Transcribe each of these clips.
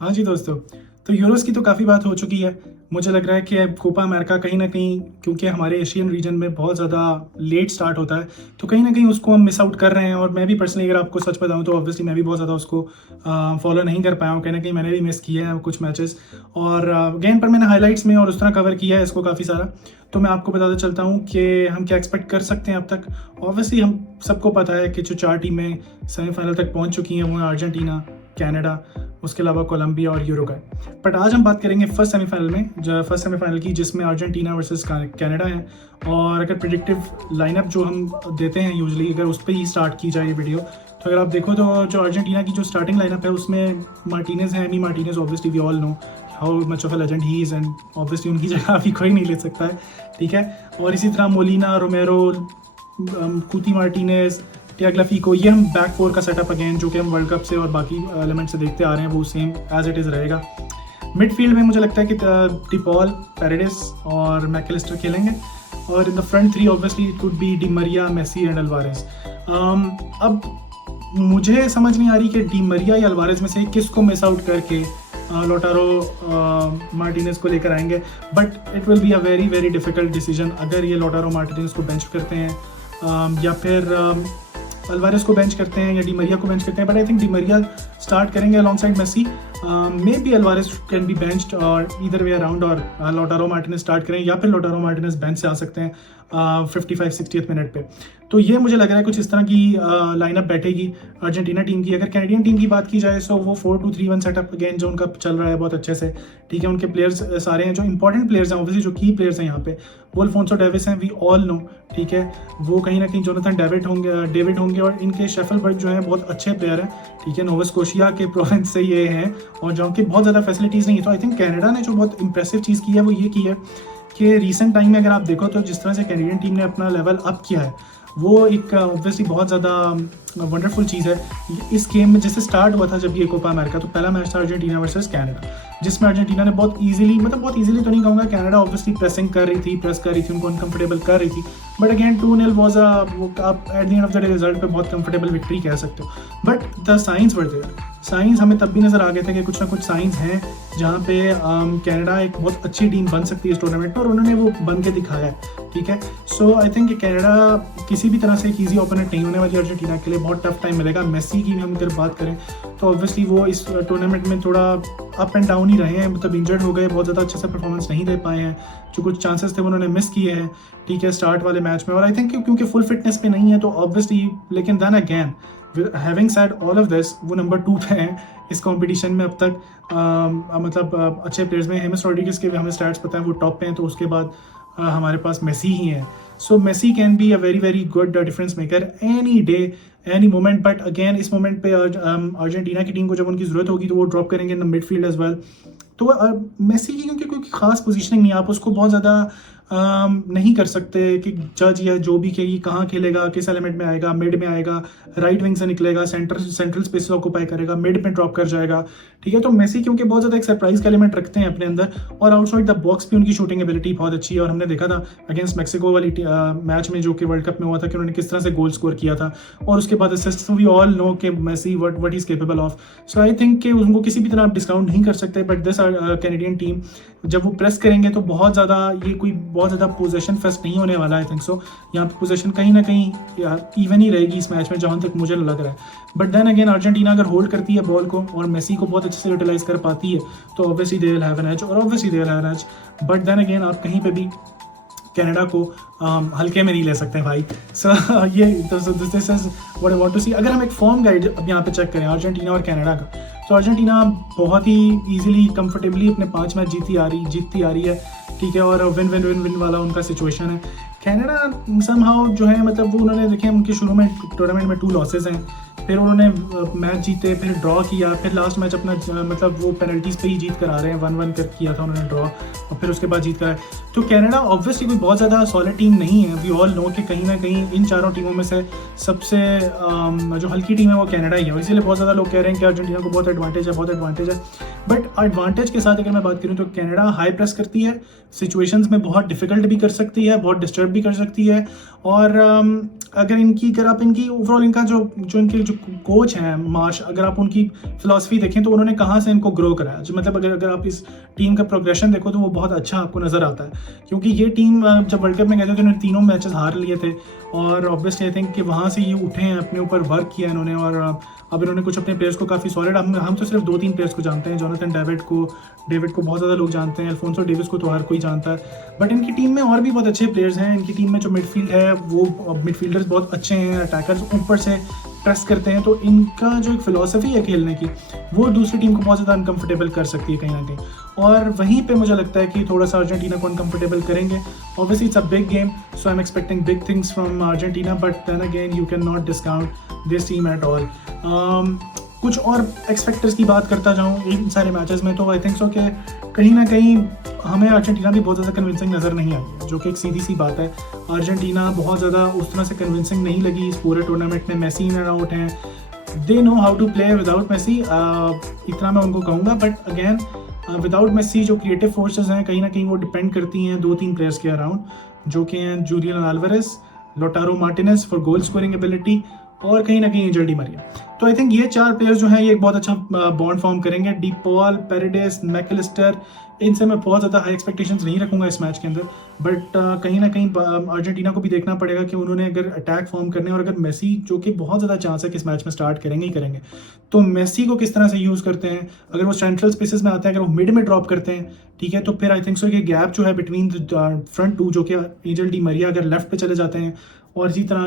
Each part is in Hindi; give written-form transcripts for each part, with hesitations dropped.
हाँ जी दोस्तों, तो यूरोस की तो काफ़ी बात हो चुकी है। मुझे लग रहा है कि कोपा अमेरिका कहीं न कहीं, क्योंकि हमारे एशियन रीजन में बहुत ज़्यादा लेट स्टार्ट होता है, तो कहीं न कहीं उसको हम मिस आउट कर रहे हैं। और मैं भी पर्सनली अगर आपको सच बताऊँ तो ऑब्वियसली मैं भी बहुत ज़्यादा उसको फॉलो नहीं कर पाया हूँ। कहीं न कहीं मैंने भी मिस किए हैं कुछ मैचेस। और अगेन पर मैंने हाइलाइट्स में और उस तरह कवर किया है इसको काफ़ी सारा। तो मैं आपको बताता चलता हूँ कि हम क्या एक्सपेक्ट कर सकते हैं अब तक। ऑब्वियसली हम सबको पता है कि जो 4 टीमें सेमीफाइनल तक पहुँच चुकी हैं वो हैं अर्जेंटीना, कनाडा, उसके अलावा कोलंबिया और यूरुग्वे। बट आज हम बात करेंगे फर्स्ट सेमीफाइनल में, जो फर्स्ट सेमीफाइनल की, जिसमें अर्जेंटीना वर्सेस कनाडा है। और अगर प्रिडिक्टिव लाइनअप जो हम देते हैं यूजुअली, अगर उस पर ही स्टार्ट की जाए ये वीडियो, तो अगर आप देखो तो जो अर्जेंटीना की जो स्टार्टिंग लाइनअप है उसमें मार्टिनेज है। Emi Martinez, obviously we all know how much of a legend he is, and obviously उनकी जगह अभी कोई नहीं ले सकता है, ठीक है। और इसी तरह मोलिना, रोमेरो, कुती मार्टिनेज, टियाग्लाफिको, ये हम बैक फोर का सेटअप अगेन जो कि हम वर्ल्ड कप से और बाकी एलिमेंट से देखते आ रहे हैं वो सेम एज इट इज़ रहेगा। मिडफील्ड में मुझे लगता है कि डिपॉल, पेरेडिस और मैकलिस्टर खेलेंगे। और in the front three obviously it could be Di Maria, Messi and Alvarez. अब मुझे समझ नहीं आ रही कि डी मरिया या अल्वारेज में से किसको मिस आउट करके लोटारो मार्टिनेज को लेकर आएंगे। But it will be a very very difficult decision अगर ये लोटारो मार्टिनेज को बेंच करते हैं या फिर अल्वारेज को बेंच करते हैं या डी मरिया को बेंच करते हैं। But I think Di Maria start करेंगे alongside Messi. Maybe Alvarez can be benched और इधर वे अराउंड, और लोटारो मार्टिनेज स्टार्ट करें या फिर लोटारो मार्टिनेज बेंच से आ सकते हैं 55-60 मिनट पे। तो ये मुझे लग रहा है कुछ इस तरह की लाइनअप बैठेगी अर्जेंटीना टीम की। अगर कैनेडियन टीम की बात की जाए तो वो 4-2-3-1 सेटअप अगेन जो उनका चल रहा है बहुत अच्छे से, ठीक है। उनके प्लेयर्स सारे हैं जो इंपॉर्टेंट प्लेयर्स हैं, ऑब्वियसली जो की प्लेयर्स हैं यहाँ पे, वो अल्फोंसो डेविस हैं, वी ऑल नो, ठीक है। वो कहीं ना कहीं जोनाथन डेविड होंगे और इनके शेफलबर्ग जो है बहुत अच्छे प्लेयर हैं, ठीक है। नोवा स्कोशिया के प्रोविंस से ये हैं और जो उनकी बहुत ज़्यादा फैसिलिटीज़ नहीं है। तो आई थिंक कनाडा ने जो बहुत इंप्रेसिव चीज़ की है वो ये की है कि रिसेंट टाइम में अगर आप देखो तो जिस तरह से कैनेडियन टीम ने अपना लेवल अप किया है वो एक ऑब्वियसली बहुत ज़्यादा वंडरफुल चीज़ है। इस गेम में जैसे स्टार्ट हुआ था जब ये कोपा अमेरिका, तो पहला मैच था अर्जेंटीना वर्सेस कनाडा, जिसमें अर्जेंटीना ने बहुत इजीली, मतलब बहुत इजीली तो नहीं कहूँगा, कनाडा ऑब्वियसली प्रेसिंग कर रही थी, प्रेस कर रही थी, उनको अनकंफर्टेबल कर रही थी। बट अगेन 2-0 वॉज आप at the end of the day result पे बहुत कंफर्टेबल विक्ट्री कह सकते हो। But the signs were there, signs हमें तब भी नज़र आ गए थे कि कुछ ना कुछ साइंस हैं जहाँ पे कनाडा एक बहुत अच्छी टीम बन सकती है इस टूर्नामेंट में, और उन्होंने वो बन के दिखाया है, ठीक है। सो आई थिंक कनाडा किसी भी तरह से एक ईजी ओपोनेंट नहीं होने वाली अर्जेंटीना के लिए, बहुत टफ टाइम मिलेगा। मेसी की भी हम अगर बात करें तो ऑब्वियसली वो इस टूर्नामेंट में थोड़ा अप एंड डाउन ही रहे हैं, मतलब इंजर्ड हो गए, बहुत ज़्यादा अच्छे से परफॉर्मेंस नहीं दे पाए हैं, जो कुछ चांसेस थे उन्होंने मिस किए हैं, ठीक है, स्टार्ट वाले मैच में। और आई थिंक क्योंकि फुल फिटनेस पे नहीं है तो ऑब्वियसली, लेकिन then again having said all of this, वो नंबर 2 पे हैं इस कंपटीशन में अब तक। मतलब अच्छे प्लेयर्स में हेमिस रॉड्रिगेज के भी हमें स्टैट्स पता है, वो टॉप पे हैं। तो उसके बाद हमारे पास मेसी ही हैं। So Messi can be a very very good difference maker any day, any moment. But again इस मोमेंट पे अर्जेंटीना की टीम को जब उनकी ज़रूरत होगी तो वो ड्रॉप करेंगे in the midfield as well. तो मेसी की क्योंकि कोई खास पोजीशनिंग नहीं है, आप उसको बहुत ज़्यादा नहीं कर सकते कि जज या जो भी कि कहाँ खेलेगा, किस एलिमेंट में आएगा, मिड में आएगा, राइट विंग से निकलेगा, सेंट्रल स्पेस ऑक्यूपाई करेगा, मिड में ड्रॉप कर जाएगा, ठीक है। तो मेसी क्योंकि बहुत ज़्यादा एक सरप्राइज का एलिमेंट रखते हैं अपने अंदर, और आउटसाइड द बॉक्स भी उनकी शूटिंग एबिलिटी बहुत अच्छी है। और हमने देखा था अगेंस्ट मैक्सिको वाली मैच में जो कि वर्ल्ड कप में हुआ था कि उन्होंने किस तरह से गोल स्कोर किया था, और उसके बाद असिस्ट वी ऑल नो कि Messi what is capable of. So I think कि उनको किसी भी तरह आप डिस्काउंट नहीं कर सकते। बट दिस कैनेडियन टीम जब वो प्रेस करेंगे तो बहुत ज़्यादा, ये कोई बहुत ज़्यादा पोजेशन फेस्ट नहीं होने वाला, आई थिंक सो। यहाँ पे पोजेशन कहीं ना कहीं इवन ही रहेगी इस मैच में, जहाँ तक मुझे लग रहा है। बट देन अगेन अर्जेंटीना अगर होल्ड करती है बॉल को और मेसी को बहुत अच्छे से यूटिलाइज कर पाती है तो obviously they will have an edge, और obviously they will have an edge. But then again आप कहीं पे भी कनाडा को हल्के में नहीं ले सकते हैं भाई। सो ये this is what I want to see. अगर हम एक फॉर्म गाइड अब यहाँ पे चेक करें अर्जेंटीना और कनाडा का, तो अर्जेंटीना बहुत ही इजीली कंफर्टेबली अपने 5 मैच जीतती आ रही है, ठीक है। और विन विन विन विन वाला उनका सिचुएशन है। कनाडा समहाउ जो है, मतलब वो उन्होंने देखे उनके शुरू में टूर्नामेंट में 2 लॉसेज हैं, फिर उन्होंने मैच जीते, फिर ड्रॉ किया, फिर लास्ट मैच अपना मतलब वो पेनल्टीज़ पे ही जीत कर आ रहे हैं, 1-1 कर किया था उन्होंने ड्रॉ, और फिर उसके बाद जीत कर आए। तो कनाडा ऑब्वियसली कोई बहुत ज़्यादा सॉलिड टीम नहीं है, वी ऑल नो कि कहीं ना कहीं इन चारों टीमों में से सबसे जो हल्की टीम है वो कनाडा ही है। इसीलिए बहुत ज़्यादा लोग कह रहे हैं कि अर्जेंटीना को बहुत एडवांटेज है। बट एडवांटेज के साथ अगर मैं बात करूँ तो कनाडा हाई प्रेस करती है, सिचुएशंस में बहुत डिफिकल्ट भी कर सकती है, बहुत डिस्टर्ब भी कर सकती है। और अगर आप इनकी ओवरऑल इनका जो इनके जो कोच हैं मार्श, अगर आप उनकी फिलॉसफी देखें तो उन्होंने कहाँ से इनको ग्रो कराया, जो मतलब अगर आप इस टीम का प्रोग्रेशन देखो तो वो बहुत अच्छा आपको नज़र आता है। क्योंकि ये टीम जब वर्ल्ड कप में गए थे तो इन्होंने 3 मैचेस हार लिए थे, और ऑब्वियसली आई थिंक कि वहाँ से ये उठे हैं, अपने ऊपर वर्क किया इन्होंने, और अब इन्होंने कुछ अपने प्लेयर्स को काफ़ी सॉलिड, हम तो सिर्फ 2-3 प्लेयर्स को जानते हैं, जोनाथन डेविड को बहुत ज़्यादा लोग जानते हैं, अल्फोंसो डेविस को तो हर कोई जानता है, बट इनकी टीम में और भी बहुत अच्छे प्लेयर्स हैं। इनकी टीम में जो मिडफील्ड है वो मिडफील्डर्स बहुत अच्छे हैं, अटैकर्स ऊपर से प्रेस करते हैं, तो इनका जो एक फिलॉसफी है खेलने की वो दूसरी टीम को बहुत ज़्यादा अनकंफर्टेबल कर सकती है कहीं ना कहीं, और वहीं पे मुझे लगता है कि थोड़ा सा अर्जेंटीना को अनकंफर्टेबल करेंगे। Obviously it's a big game, so I am expecting big things from Argentina, but then again you can not discount this team at all. कुछ और एक्सपेक्टर्स की बात करता जाऊँ इन सारे मैचेस में, तो आई थिंक सो कि कहीं ना कहीं हमें अर्जेंटीना भी बहुत ज़्यादा कन्विंसिंग नज़र नहीं आई है, जो कि एक सीधी सी बात है। अर्जेंटीना बहुत ज़्यादा उस तरह से कन्विंसिंग नहीं लगी इस पूरे टूर्नामेंट में। मेसी इन एंड आउट हैं, they know how to play without Messi, इतना मैं उनको कहूँगा। बट अगेन विदाउट मेसी जो क्रिएटिव फोर्सेस हैं कहीं ना कहीं वो डिपेंड करती हैं 2-3 प्लेयर्स के अराउंड, जो कि हैं Julian Alvarez, Lautaro Martinez for goal scoring ability, और कहीं ना कहीं एंजल डी मरिया। तो आई थिंक ये 4 प्लेयर्स जो हैं ये एक बहुत अच्छा बॉन्ड फॉर्म करेंगे। डी पॉल, पेरेडेस, मैकलिस्टर, इनसे मैं बहुत ज़्यादा हाई एक्सपेक्टेशंस नहीं रखूंगा इस मैच के अंदर, बट कहीं ना कहीं अर्जेंटीना को भी देखना पड़ेगा कि उन्होंने अगर अटैक फॉर्म करने, और अगर मेसी, जो कि बहुत ज़्यादा चांस है कि इस मैच में स्टार्ट करेंगे ही करेंगे, तो मेसी को किस तरह से यूज़ करते हैं। अगर वो सेंट्रल स्पेसेस में आते हैं, अगर वो मिड में ड्रॉप करते हैं, ठीक है, तो फिर आई थिंक सो कि गैप जो है बिटवीन फ्रंट 2, जो कि एंजल डी मरिया अगर लेफ्ट पे चले जाते हैं, और इसी तरह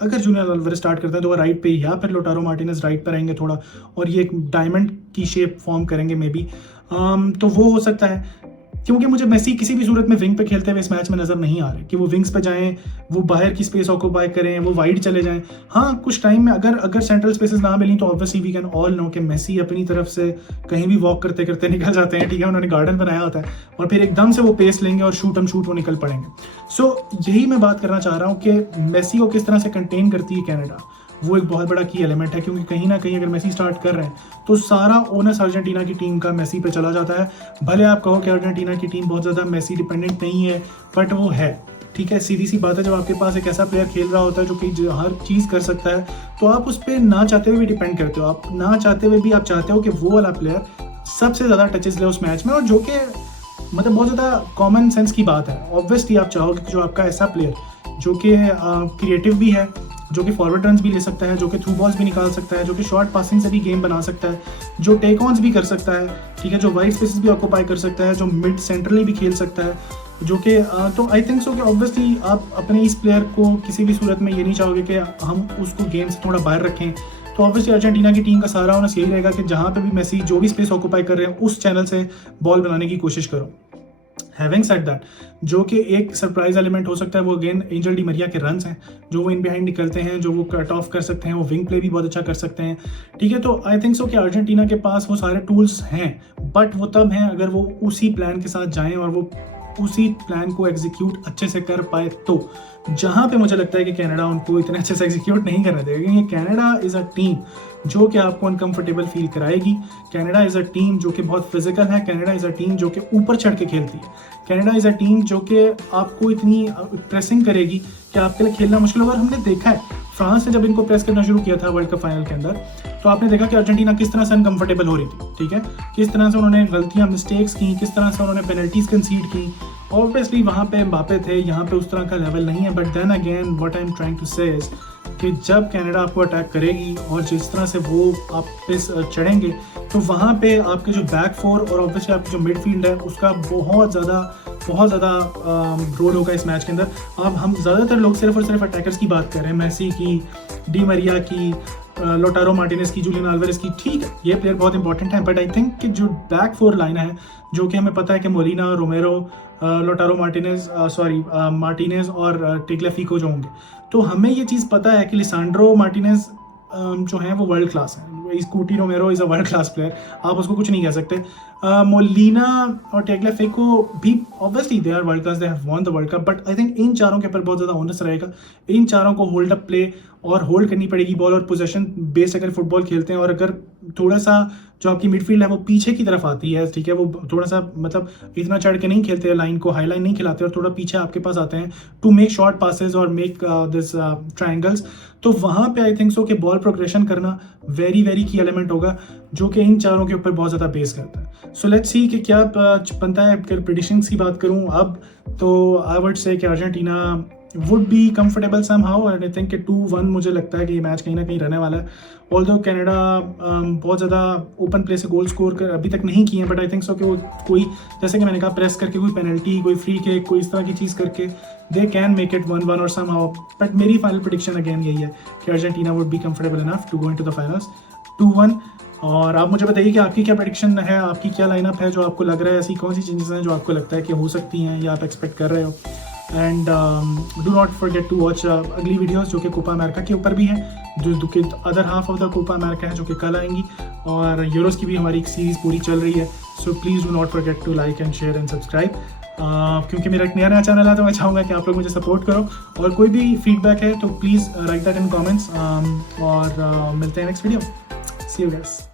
अगर जूनियर अल्वारेस स्टार्ट करते हैं तो वो राइट पे, या फिर लोटारो मार्टिनेज राइट पे रहेंगे थोड़ा, और ये एक डायमंड की शेप फॉर्म करेंगे मे बी, तो वो हो सकता है। क्योंकि मुझे मेसी किसी भी सूरत में विंग पे खेलते हुए इस मैच में नज़र नहीं आ रहे कि वो विंग्स पे जाएं, वो बाहर की स्पेस ऑक्यूपाई करें, वो वाइड चले जाएं। हाँ, कुछ टाइम में अगर सेंट्रल स्पेसेस ना मिली तो obviously we can all know कि मेसी अपनी तरफ से कहीं भी वॉक करते करते निकल जाते हैं, ठीक है, उन्होंने गार्डन बनाया होता है, और फिर एकदम से वो पेस लेंगे और शूट वो निकल पड़ेंगे। सो यही मैं बात करना चाह रहा हूँ कि मेसी को किस तरह से कंटेन करती है कनाडा, वो एक बहुत बड़ा की एलिमेंट है। क्योंकि कहीं ना कहीं अगर मेसी स्टार्ट कर रहे हैं तो सारा ओनस अर्जेंटीना की टीम का मेसी पे चला जाता है। भले आप कहो कि अर्जेंटीना की टीम बहुत ज़्यादा मेसी डिपेंडेंट नहीं है, बट वो है, ठीक है, सीधी सी बात है। जब आपके पास एक ऐसा प्लेयर खेल रहा होता है जो कि हर चीज़ कर सकता है, तो आप उस पर ना चाहते हुए भी डिपेंड करते हो, आप ना चाहते हुए भी आप चाहते हो कि वो वाला प्लेयर सबसे ज़्यादा टचेस ले उस मैच में, और जो कि मतलब बहुत ज़्यादा कॉमन सेंस की बात है। ऑब्वियसली आप चाहोगे कि जो आपका ऐसा प्लेयर जो कि क्रिएटिव भी है, जो कि फॉरवर्ड रन्स भी ले सकता है, जो कि थ्रू बॉल्स भी निकाल सकता है, जो कि शॉर्ट पासिंग से भी गेम बना सकता है, जो टेक ऑन्स भी कर सकता है, ठीक है, जो वाइड स्पेसेस भी ऑक्यूपाई कर सकता है, जो मिड सेंट्रली भी खेल सकता है, जो कि तो आई थिंक सो कि ऑब्वियसली आप अपने इस प्लेयर को किसी भी सूरत में ये नहीं चाहोगे कि हम उसको गेम से थोड़ा बाहर रखें। तो ऑब्वियसली अर्जेंटीना की टीम का सारा होना यही रहेगा कि जहाँ पे भी मेसी जो भी स्पेस ऑक्यूपाई कर रहे हैं उस चैनल से बॉल बनाने की कोशिश करो। हैविंग सेड दैट, जो कि एक सरप्राइज एलिमेंट हो सकता है वो अगेन एंजल डी मरिया के रन्स हैं, जो वो इन बिहाइंड निकलते हैं, जो वो कट ऑफ कर सकते हैं, वो विंग प्ले भी बहुत अच्छा कर सकते हैं, ठीक है। तो आई थिंक सो कि अर्जेंटीना के पास वो सारे टूल्स हैं, बट वो तब हैं अगर वो उसी प्लान के साथ जाएं और वो उसी प्लान को एग्जीक्यूट अच्छे से कर पाए। तो जहाँ पे मुझे लगता है कि कनाडा उनको इतने अच्छे से एग्जीक्यूट नहीं करने देगा, क्योंकि कनाडा इज़ अ टीम जो कि आपको अनकंफर्टेबल फील कराएगी। कनाडा इज़ अ टीम जो कि बहुत फिजिकल है, कनाडा इज़ अ टीम जो कि ऊपर चढ़ के खेलती है, कनाडा इज़ अ टीम जो कि आपको इतनी प्रेसिंग करेगी कि आपके लिए खेलना मुश्किल होगा। और हमने देखा है फ्रांस ने जब इनको प्रेस करना शुरू किया था वर्ल्ड कप फाइनल के अंदर, तो आपने देखा कि अर्जेंटीना किस तरह से अनकंफर्टेबल हो रही थी, ठीक है, किस तरह से उन्होंने गलतियां मिस्टेक्स की, किस तरह से उन्होंने पेनल्टीज कंसीड की। ऑब्वियसली वहाँ पे एम्बापे थे, यहाँ पे उस तरह का लेवल नहीं है, but then again what I am trying to say is कि जब कनाडा आपको अटैक करेगी और जिस तरह से वो आप पे चढ़ेंगे, तो वहाँ पे आपके जो बैक फोर और ऑब्वियसली आपकी जो मिडफील्ड है उसका बहुत ज़्यादा रोल होगा इस मैच के अंदर। अब हम ज़्यादातर लोग सिर्फ और सिर्फ अटैकर्स की बात कर रहे हैं, मेसी की, डी मरिया की, लोटारो मार्टिनेज की, जूलियन अल्वारेस की, ठीक है, ये प्लेयर बहुत इंपॉर्टेंट है, बट आई थिंक कि जो बैक फोर लाइन है, जो कि हमें पता है कि मोलिना, रोमेरो, लोटारो मार्टिनेज और टेग्लेफिको जो होंगे, तो हमें ये चीज़ पता है कि लिसांड्रो मार्टिनेज जो है वो वर्ल्ड क्लास है, scooty रोमेरो is a world class player, आप उसको कुछ नहीं कह सकते। मोलिना और टेग्लेफिको भी obviously they are world class, they have won the World Cup, but I think इन चारों के ऊपर बहुत ज़्यादा ओनस रहेगा। इन चारों को होल्ड अप प्ले और होल्ड करनी पड़ेगी बॉल, और पोजेशन बेस्ड अगर फुटबॉल खेलते हैं, और अगर थोड़ा सा जो आपकी मिडफील्ड है वो पीछे की तरफ आती है, ठीक है, वो थोड़ा सा मतलब इतना चढ़ के नहीं खेलते हैं, लाइन को हाई लाइन नहीं खिलाते और थोड़ा पीछे आपके पास आते हैं टू मेक शॉर्ट पासेज और मेक दिस ट्राइंगल्स। तो वहाँ पे आई थिंक सो कि बॉल प्रोग्रेशन करना वेरी वेरी की एलिमेंट होगा, जो कि इन चारों के ऊपर बहुत ज़्यादा बेस करता है। सो लेट्स सी कि क्या बनता है। अगर प्रेडिक्शंस की बात करूँ अब, तो आई वुड से कि Argentina would be comfortable somehow, and I think कि 2-1 मुझे लगता है कि ये मैच कहीं ना कहीं रहने वाला है। ऑल्दो कनाडा बहुत ज़्यादा ओपन प्ले से गोल स्कोर कर अभी तक नहीं किए हैं, बट आई थिंक सो कि वो कोई, जैसे कि मैंने कहा, प्रेस करके कोई पेनल्टी, कोई फ्री किक, कोई इस तरह की चीज़ करके दे कैन मेक इट 1-1 और समहाउ। बट मेरी फाइनल प्रेडिक्शन अगेन यही है कि Argentina would be comfortable enough to go into the finals 2-1। और आप मुझे बताइए कि आपकी क्या प्रेडिक्शन है, आपकी क्या लाइनअप है, जो आपको लग रहा है, ऐसी कौन सी चेंजेस हैं जो आपको लगता है कि हो सकती हैं या आप एक्सपेक्ट कर रहे हो। And do not forget to watch अगली वीडियोस जो कि कोपा अमेरिका के ऊपर भी हैं, जो कि other half of the Copa America है, जो कि कल आएंगी, और यूरोस की भी हमारी एक सीरीज़ पूरी चल रही है। So please do not forget to like and share and subscribe, क्योंकि मेरा एक नया चैनल है, तो मैं चाहूँगा कि आप लोग मुझे सपोर्ट करो। और कोई भी फीडबैक है तो please write that in comments, और मिलते हैं next video. See you guys.